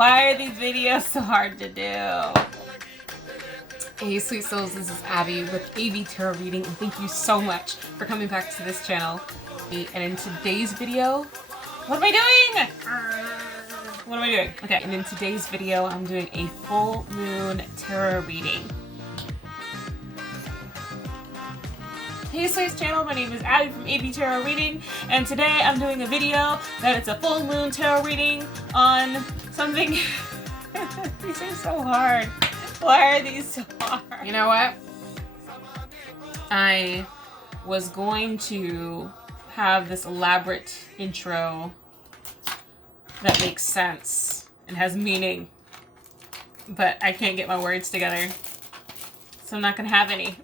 Why are these videos so hard to do? Hey sweet souls, this is Abby with AV Tarot Reading, and thank you so much for coming back to this channel. And in today's video, what am I doing? What am I doing? Okay, and in today's video, I'm doing a full moon tarot reading. Hey Sweets channel, my name is Abby from AV Tarot Reading, and today I'm doing a video that it's a full moon tarot reading on something. These are so hard. Why are these so hard? You know what? I was going to have this elaborate intro that makes sense and has meaning, but I can't get my words together, so I'm not gonna have any.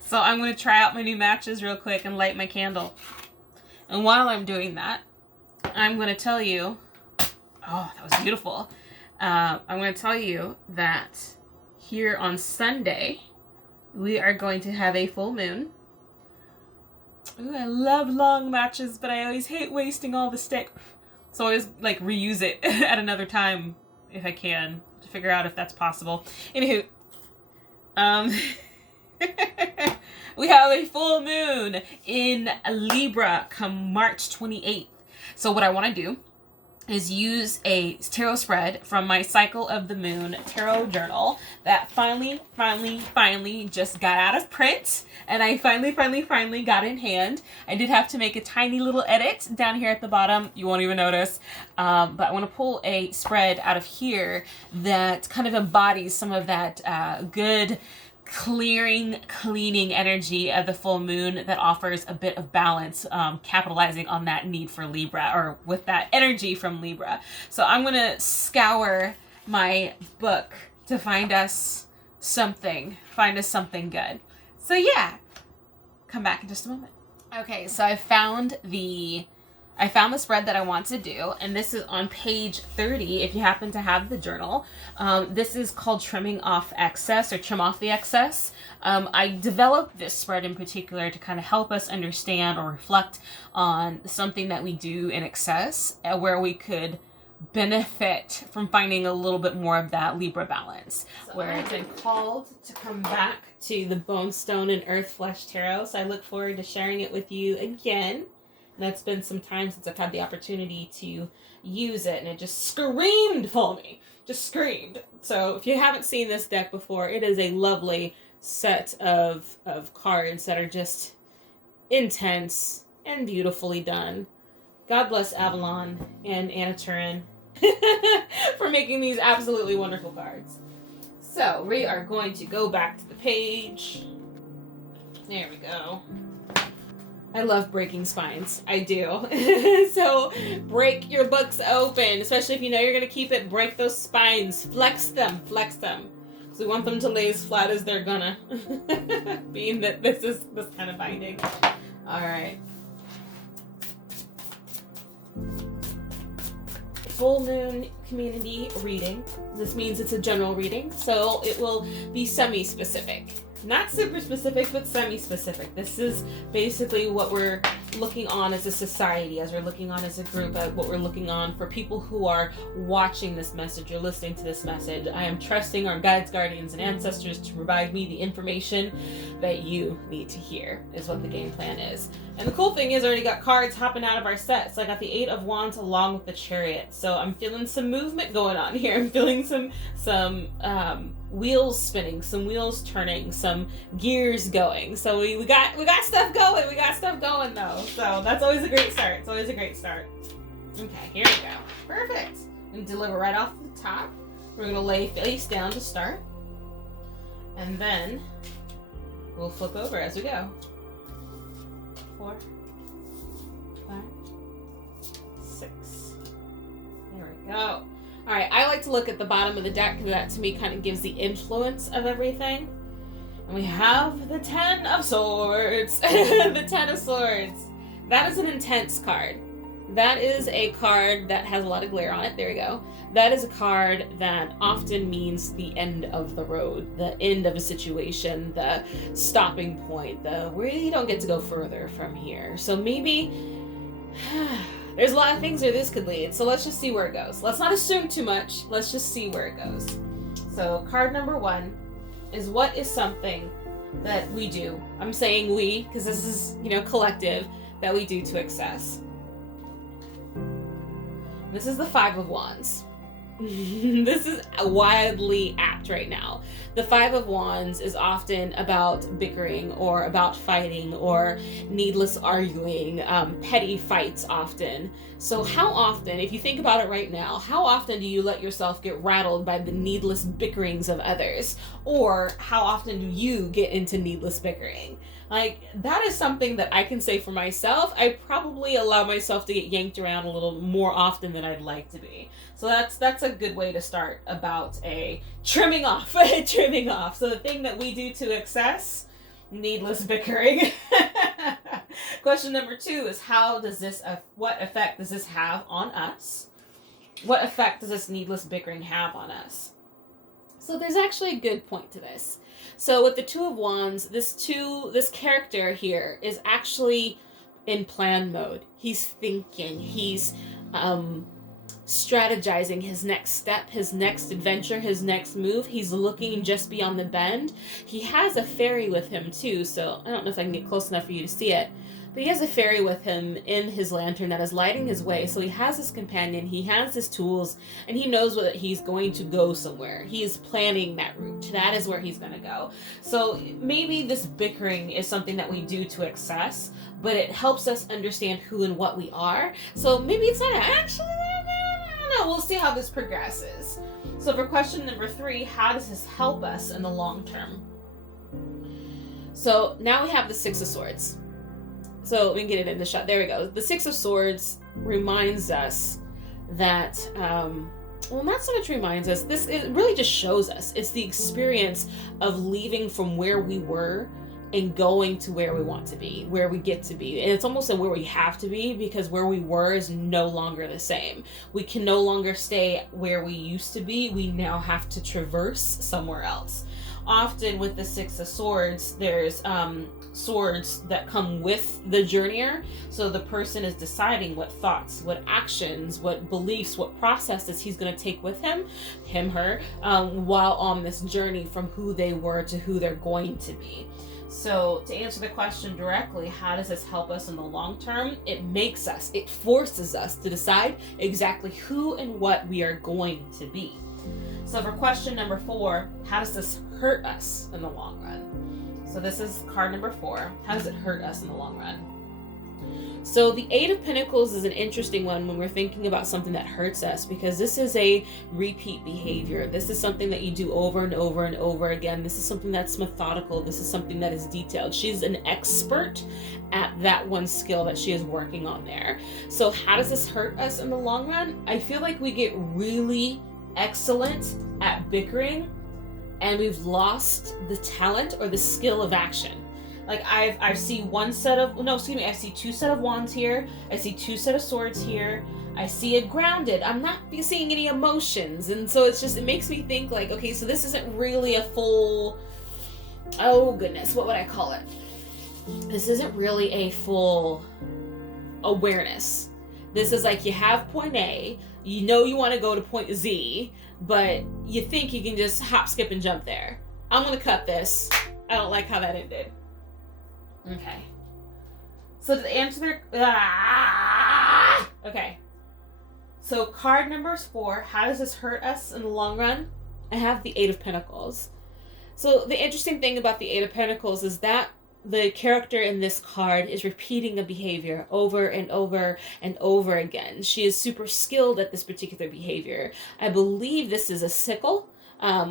So I'm going to try out my new matches real quick and light my candle. And while I'm doing that, I'm going to tell you, oh, that was beautiful. I'm going to tell you that here on Sunday, we are going to have a full moon. Ooh, I love long matches, but I always hate wasting all the stick. So I always like reuse it at another time if I can to figure out if that's possible. Anywho, we have a full moon in Libra come March 28th. So what I want to do is use a tarot spread from my Cycle of the Moon tarot journal that finally just got out of print, and I finally got in hand. I did have to make a tiny little edit down here at the bottom. You won't even notice. But I want to pull a spread out of here that kind of embodies some of that good cleaning energy of the full moon that offers a bit of balance, capitalizing on that need for Libra, or with that energy from Libra. So I'm going to scour my book to find us something good. So yeah, come back in just a moment. Okay, so I found the spread that I want to do, and this is on page 30 if you happen to have the journal. This is called Trimming Off Excess, or Trim Off the Excess. I developed this spread in particular to kind of help us understand or reflect on something that we do in excess, where we could benefit from finding a little bit more of that Libra balance. Where I've been called to come back to the BoneStone and EarthFlesh tarot, so I look forward to sharing it with you again. And it's been some time since I've had the opportunity to use it, and it just screamed for me. Just screamed. So if you haven't seen this deck before, it is a lovely set of cards that are just intense and beautifully done. God bless Avalon and Anna Turin for making these absolutely wonderful cards. So we are going to go back to the page. There we go. I love breaking spines. I do. So break your books open, especially if you know you're going to keep it. Break those spines. Flex them. Because we want them to lay as flat as they're gonna. Being that this is this kind of binding. All right. Full moon community reading. This means it's a general reading, so it will be semi-specific. Not super specific, but semi-specific. This is basically what we're looking on as a society, as we're looking on as a group, what we're looking on for people who are watching this message or listening to this message. I am trusting our guides, guardians, and ancestors to provide me the information that you need to hear, is what the game plan is. And the cool thing is I already got cards hopping out of our set. So I got the 8 of Wands along with the Chariot. So I'm feeling some movement going on here. I'm feeling some wheels spinning, some wheels turning, some gears going. So we got stuff going. We got stuff going though. So that's always a great start. It's always a great start. Okay, here we go. Perfect. And deliver right off the top. We're gonna lay face down to start. And then we'll flip over as we go. 4, 5, 6. There we go. All right, I like to look at the bottom of the deck because that to me kind of gives the influence of everything. And we have the 10 of Swords. The 10 of Swords. That is an intense card. That is a card that has a lot of glare on it. There we go. That is a card that often means the end of the road, the end of a situation, the stopping point, the where you don't get to go further from here. So maybe There's a lot of things where this could lead. So let's just see where it goes. Let's not assume too much. Let's just see where it goes. So card number 1 is, what is something that we do? I'm saying we, because this is, collective, that we do to excess. This is the 5 of Wands. This is wildly apt right now. The 5 of Wands is often about bickering or about fighting or needless arguing, petty fights often. So how often, if you think about it right now, how often do you let yourself get rattled by the needless bickerings of others? Or how often do you get into needless bickering? Like, that is something that I can say for myself. I probably allow myself to get yanked around a little more often than I'd like to be. So that's a good way to start about a trimming off. Trimming off. So the thing that we do to excess, needless bickering. Question number 2 is, what effect does this have on us? What effect does this needless bickering have on us? So there's actually a good point to this. So with the 2 of Wands, this character here is actually in plan mode. He's thinking, he's strategizing his next step, his next adventure, his next move. He's looking just beyond the bend. He has a fairy with him too, so I don't know if I can get close enough for you to see it. But he has a fairy with him in his lantern that is lighting his way. So he has his companion, he has his tools, and he knows that he's going to go somewhere. He is planning that route. That is where he's going to go. So maybe this bickering is something that we do to excess, but it helps us understand who and what we are. So maybe it's not actually that bad. I don't know. We'll see how this progresses. So for question number 3, how does this help us in the long term? So now we have the 6 of Swords. So we can get it in the shot. There we go. The 6 of Swords reminds us that, well, not so much reminds us. It really just shows us. It's the experience of leaving from where we were and going to where we want to be, where we get to be. And it's almost where we have to be, because where we were is no longer the same. We can no longer stay where we used to be. We now have to traverse somewhere else. Often with the 6 of Swords, there's swords that come with the journeyer. So the person is deciding what thoughts, what actions, what beliefs, what processes he's going to take with him, her, while on this journey from who they were to who they're going to be. So to answer the question directly, how does this help us in the long term? It forces us to decide exactly who and what we are going to be. So for question number 4, how does this hurt us in the long run? So this is card number 4. How does it hurt us in the long run? So the 8 of Pentacles is an interesting one when we're thinking about something that hurts us, because this is a repeat behavior. This is something that you do over and over and over again. This is something that's methodical. This is something that is detailed. She's an expert at that one skill that she is working on there. So how does this hurt us in the long run? I feel like we get really excellent at bickering, and we've lost the talent or the skill of action. Like I see 2 set of wands here. I see 2 set of swords here. I see it grounded. I'm not seeing any emotions. And so it makes me think like, okay, so this isn't really a full, oh goodness, what would I call it? This isn't really a full awareness. This is like, you have point A, you know you want to go to point Z, but you think you can just hop, skip, and jump there. I'm going to cut this. I don't like how that ended. Okay. So to answer okay. So card number 4, how does this hurt us in the long run? I have the 8 of Pentacles. So the interesting thing about the 8 of Pentacles is that the character in this card is repeating a behavior over and over and over again. She is super skilled at this particular behavior. I believe this is a sickle,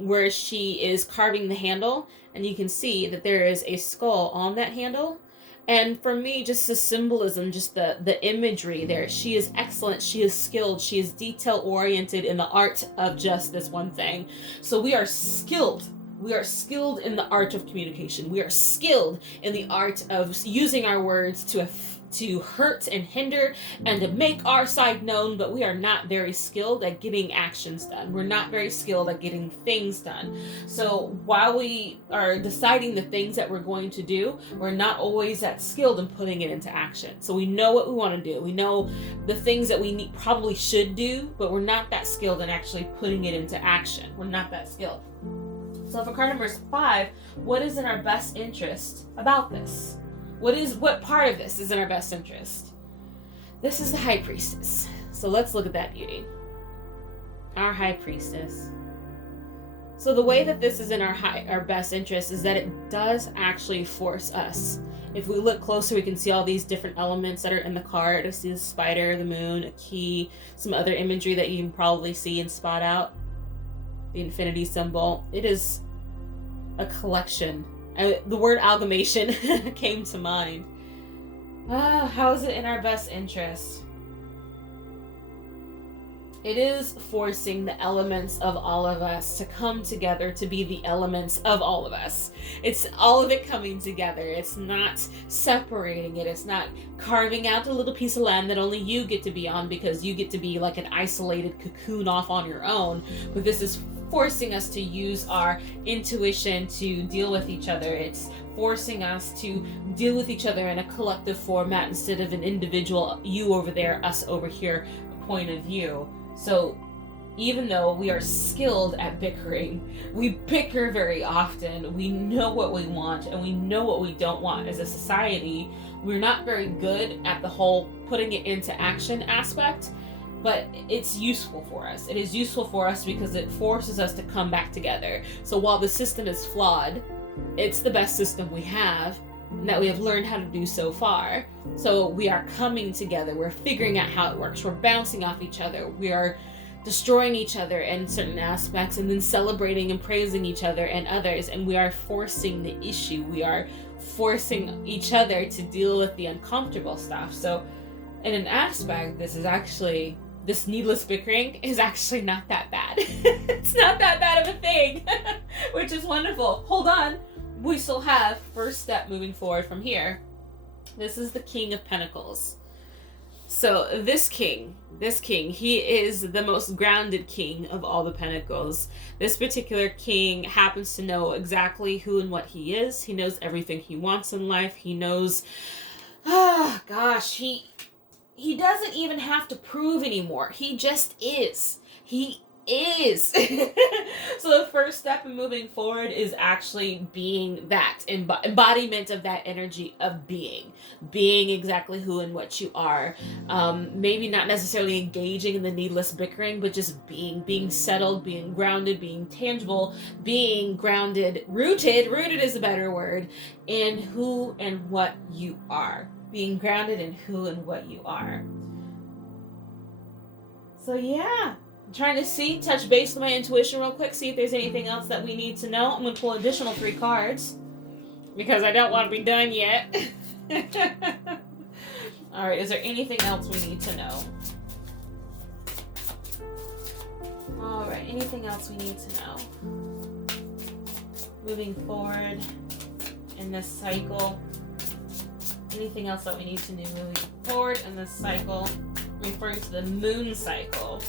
where she is carving the handle, and you can see that there is a skull on that handle. And for me, just the symbolism, just the imagery there, she is excellent, she is skilled, she is detail-oriented in the art of just this one thing. So we are skilled. We are skilled in the art of communication. We are skilled in the art of using our words to to hurt and hinder and to make our side known, but we are not very skilled at getting actions done. We're not very skilled at getting things done. So while we are deciding the things that we're going to do, we're not always that skilled in putting it into action. So we know what we want to do. We know the things that we probably should do, but we're not that skilled in actually putting it into action. We're not that skilled. So for card number 5, what is in our best interest about this? What part of this is in our best interest? This is the High Priestess. So let's look at that beauty. Our High Priestess. So the way that this is in our best interest is that it does actually force us. If we look closer, we can see all these different elements that are in the card. I see the spider, the moon, a key, some other imagery that you can probably see and spot out. The infinity symbol. It is a collection. The word amalgamation came to mind. How is it in our best interest? It is forcing the elements of all of us to come together to be the elements of all of us. It's all of it coming together. It's not separating it. It's not carving out a little piece of land that only you get to be on because you get to be like an isolated cocoon off on your own. But this is forcing us to use our intuition to deal with each other. It's forcing us to deal with each other in a collective format instead of an individual, you over there, us over here, point of view. So even though we are skilled at bickering, we bicker very often. We know what we want and we know what we don't want as a society. We're not very good at the whole putting it into action aspect. But it's useful for us. It is useful for us because it forces us to come back together. So while the system is flawed, it's the best system we have and that we have learned how to do so far. So we are coming together. We're figuring out how it works. We're bouncing off each other. We are destroying each other in certain aspects and then celebrating and praising each other and others. And we are forcing the issue. We are forcing each other to deal with the uncomfortable stuff. So in an aspect, this needless bickering is actually not that bad. It's not that bad of a thing, which is wonderful. Hold on. We still have first step moving forward from here. This is the King of Pentacles. So this king, he is the most grounded king of all the Pentacles. This particular king happens to know exactly who and what he is. He knows everything he wants in life. He knows, he doesn't even have to prove anymore. He just is. He is. So the first step in moving forward is actually being that embodiment of that energy of being exactly who and what you are. Maybe not necessarily engaging in the needless bickering, but just being settled, being grounded, being tangible, being grounded, rooted is a better word, in who and what you are. Being grounded in who and what you are. So yeah, I'm trying to touch base with my intuition real quick, see if there's anything else that we need to know. I'm going to pull additional 3 cards because I don't want to be done yet. All right, is there anything else we need to know? All right, anything else we need to know? Moving forward in this cycle. Anything else that we need to do moving forward in this cycle, referring to the moon cycle.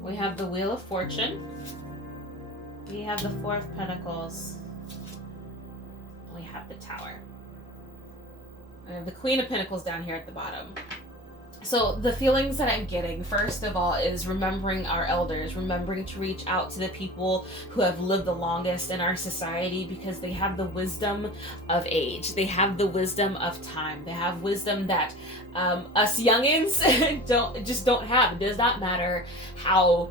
We have the Wheel of Fortune. We have the 4 of Pentacles. We have the Tower. We have the Queen of Pentacles down here at the bottom. So the feelings that I'm getting, first of all, is remembering our elders, remembering to reach out to the people who have lived the longest in our society because they have the wisdom of age. They have the wisdom of time. They have wisdom that us youngins don't have. It does not matter how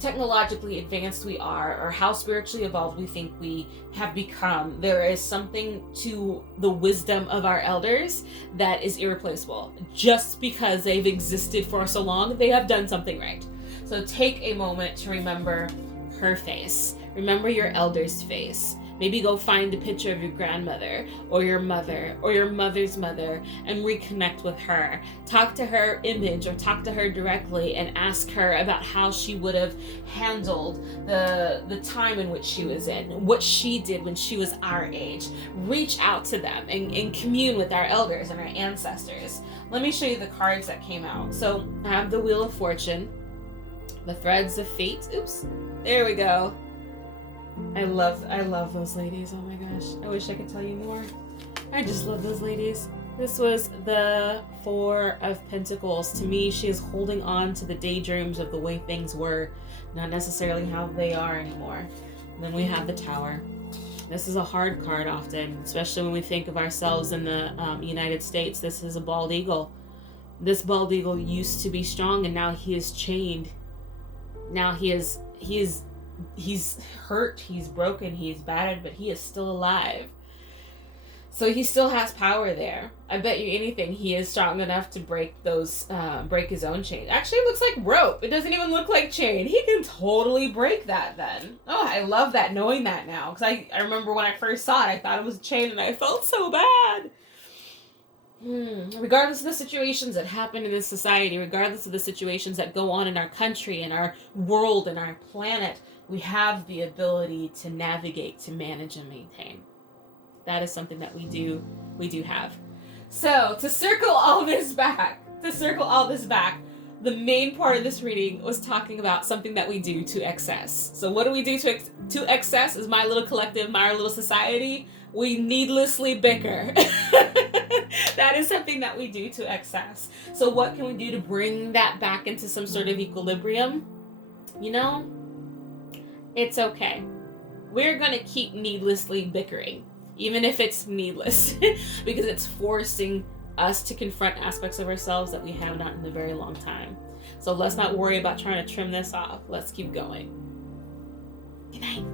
technologically advanced we are or how spiritually evolved we think we have become. There is something to the wisdom of our elders that is irreplaceable. Just because they've existed for so long, they have done something right. So take a moment to remember her face. Remember your elder's face. Maybe go find a picture of your grandmother or your mother or your mother's mother and reconnect with her. Talk to her image or talk to her directly and ask her about how she would have handled the time in which she was in, what she did when she was our age. Reach out to them and commune with our elders and our ancestors. Let me show you the cards that came out. So I have the Wheel of Fortune, the Threads of Fate. Oops, there we go. I love those ladies. Oh my gosh, I wish I could tell you more. I just love those ladies. This was the Four of Pentacles. To me, she is holding on to the daydreams of the way things were, not necessarily how they are anymore. And then we have the Tower. This is a hard card often, especially when we think of ourselves in the United States. This is a bald eagle. This bald eagle used to be strong, and now he is chained. Now he's hurt, he's broken, he's battered, but he is still alive. So he still has power there. I bet you anything he is strong enough to break his own chain. Actually, it looks like rope. It doesn't even look like chain. He can totally break that then. Oh, I love that, knowing that now. Because I remember when I first saw it, I thought it was a chain and I felt so bad. Regardless of the situations that happen in this society, regardless of the situations that go on in our country and our world and our planet, we have the ability to navigate, to manage, and maintain. That is something that we do have. So to circle all this back, the main part of this reading was talking about something that we do to excess. So what do we do to excess? Is my little collective, my little society? We needlessly bicker. That is something that we do to excess. So what can we do to bring that back into some sort of equilibrium? You know, it's okay. We're going to keep needlessly bickering, even if it's needless, because it's forcing us to confront aspects of ourselves that we have not in a very long time. So let's not worry about trying to trim this off. Let's keep going. Good night.